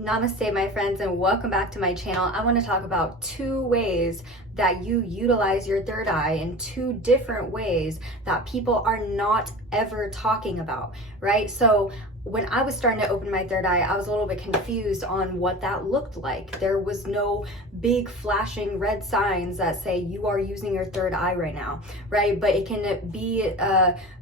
Namaste, my friends, and welcome back to my channel. I want to talk about 2 ways that you utilize your third eye in 2 different ways that people are not ever talking about, right? So when I was starting to open my third eye, I was a little bit confused on what that looked like. There was no big flashing red signs that say you are using your third eye right now, right? But it can be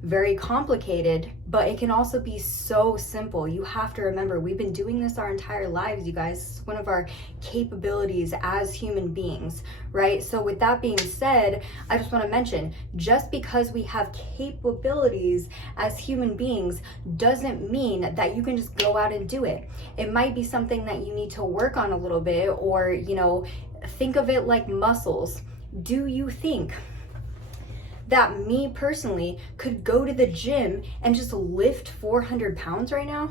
very complicated, but it can also be so simple. You have to remember, we've been doing this our entire lives, you guys. It's one of our capabilities as human beings, right? So with that being said, I just want to mention, just because we have capabilities as human beings doesn't mean that you can just go out and do it. It might be something that you need to work on a little bit, or, think of it like muscles. Do you think that me personally could go to the gym and just lift 400 pounds right now?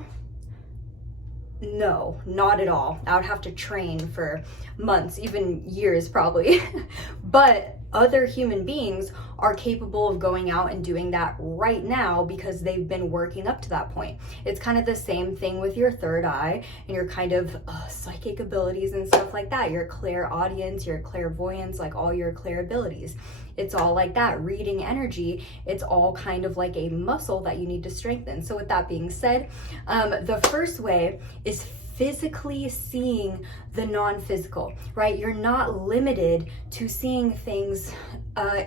No, not at all. I would have to train for months, even years probably. But other human beings are capable of going out and doing that right now because they've been working up to that point. It's kind of the same thing with your third eye and your kind of psychic abilities and stuff like that. Your clairaudience, your clairvoyance, like all your clair abilities. It's all like that. Reading energy, it's all kind of like a muscle that you need to strengthen. So with that being said, the first way is physically seeing the non-physical, right? You're not limited to seeing things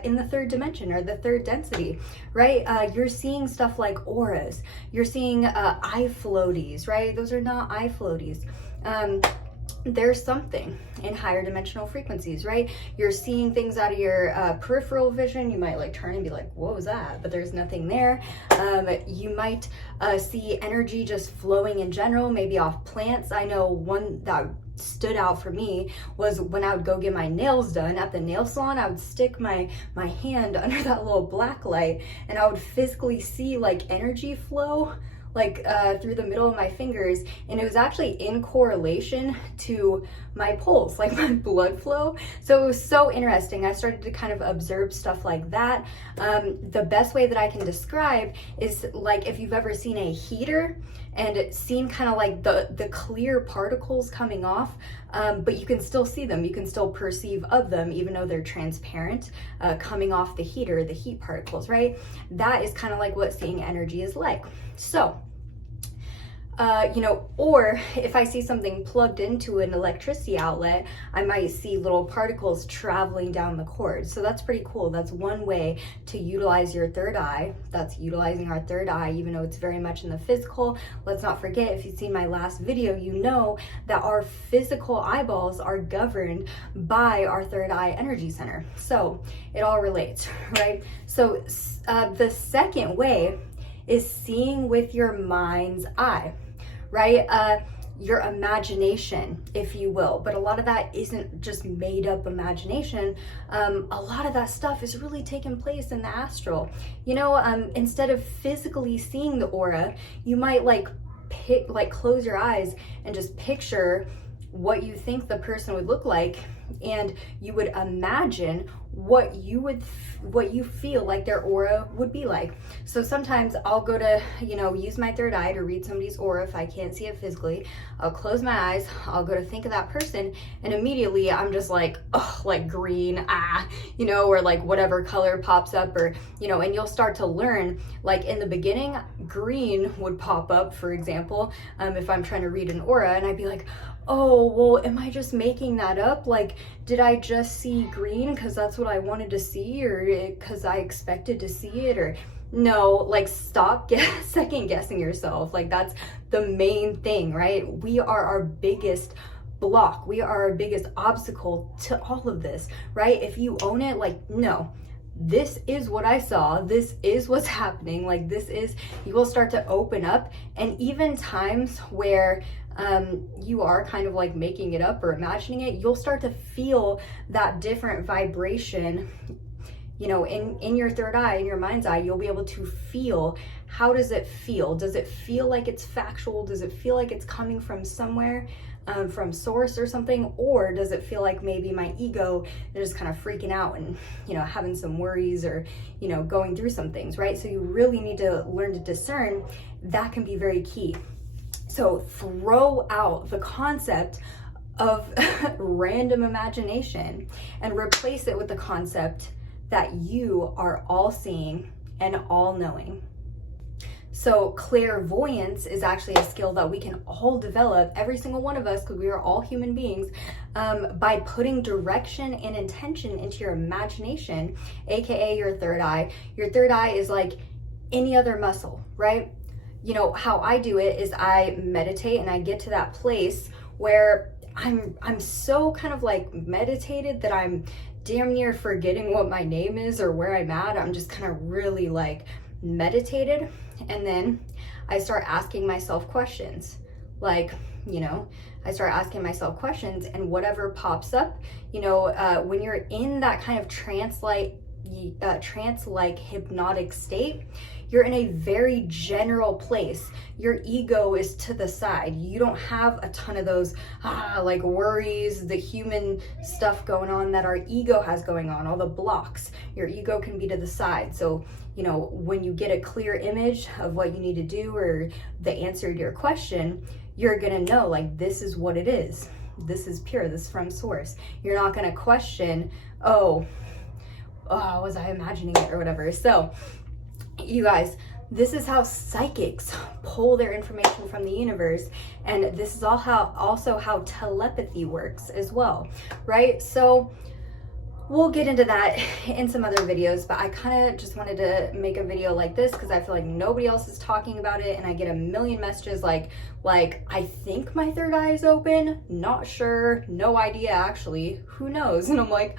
in the 3rd dimension or the 3rd density, right? You're seeing stuff like auras. You're seeing eye floaties, right? Those are not eye floaties. There's something in higher dimensional frequencies, right? You're seeing things out of your peripheral vision. You might like turn and be like, what was that? But there's nothing there. You might see energy just flowing in general, maybe off plants. I know one that stood out for me was when I would go get my nails done at the nail salon. I would stick my hand under that little black light and I would physically see like energy flow like through the middle of my fingers, and it was actually in correlation to my pulse, like my blood flow. So it was so interesting. I started to kind of observe stuff like that. The best way that I can describe is like if you've ever seen a heater and seen kind of like the clear particles coming off, but you can still see them, you can still perceive of them even though they're transparent, coming off the heater, the heat particles, right? That is kind of like what seeing energy is like. So or if I see something plugged into an electricity outlet, I might see little particles traveling down the cord. So that's pretty cool. That's one way to utilize your third eye. That's utilizing our third eye, even though it's very much in the physical. Let's not forget, if you've seen my last video, you know that our physical eyeballs are governed by our third eye energy center. So it all relates, right? So the second way is seeing with your mind's eye, right? Your imagination, if you will. But a lot of that isn't just made up imagination. A lot of that stuff is really taking place in the astral. Instead of physically seeing the aura, you might close your eyes and just picture what you think the person would look like, and you would imagine what you feel like their aura would be like. So sometimes I'll go to, use my third eye to read somebody's aura if I can't see it physically. I'll close my eyes, I'll go to think of that person, and immediately I'm just like, oh, like green, or like whatever color pops up, or, and you'll start to learn, like in the beginning, green would pop up, for example, if I'm trying to read an aura, and I'd be like, oh, well, am I just making that up? Like, did I just see green because that's what I wanted to see, or because I expected to see it? Or no, like, stop second guessing yourself. Like, that's the main thing, right? We are our biggest block. We are our biggest obstacle to all of this, right? If you own it, like, no, this is what I saw, this is what's happening, like you will start to open up. And even times where you are kind of like making it up or imagining it, you'll start to feel that different vibration, in your third eye, in your mind's eye. You'll be able to feel, how does it feel? Does it feel like it's factual? Does it feel like it's coming from somewhere? From source or something, or does it feel like maybe my ego is just kind of freaking out and having some worries, or going through some things, right? So you really need to learn to discern. That can be very key. So throw out the concept of random imagination and replace it with the concept that you are all seeing and all knowing. So clairvoyance is actually a skill that we can all develop, every single one of us, because we are all human beings, by putting direction and intention into your imagination, aka your third eye. Your third eye is like any other muscle, right? You know, how I do it is I meditate and I get to that place where I'm so kind of like meditated that I'm damn near forgetting what my name is or where I'm at. I'm just kind of really like meditated. And then I start asking myself questions. Like, you know, I start asking myself questions, and whatever pops up, you know, when you're in that kind of trance-like hypnotic state, you're in a very general place. Your ego is to the side. You don't have a ton of those like worries, the human stuff going on that our ego has going on, all the blocks. Your ego can be to the side. So, you know, when you get a clear image of what you need to do or the answer to your question, you're gonna know, like, this is what it is. This is pure, this is from source. You're not gonna question, oh, was I imagining it or whatever. So you guys, this is how psychics pull their information from the universe, and this is also how telepathy works as well, right? So we'll get into that in some other videos, but I kind of just wanted to make a video like this because I feel like nobody else is talking about it, and I get a million messages like I think my third eye is open, not sure, no idea actually, who knows? And I'm like,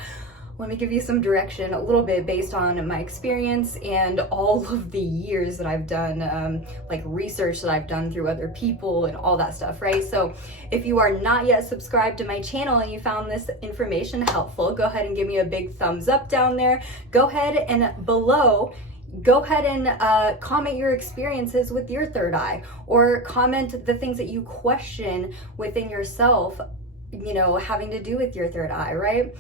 let me give you some direction a little bit based on my experience and all of the years that I've done, like research that I've done through other people and all that stuff, right? So if you are not yet subscribed to my channel and you found this information helpful, go ahead and give me a big thumbs up down there. Go ahead and below, go ahead and comment your experiences with your third eye, or comment the things that you question within yourself, you know, having to do with your third eye, right?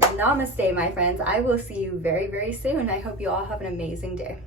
Namaste, my friends. I will see you very, very soon. I hope you all have an amazing day.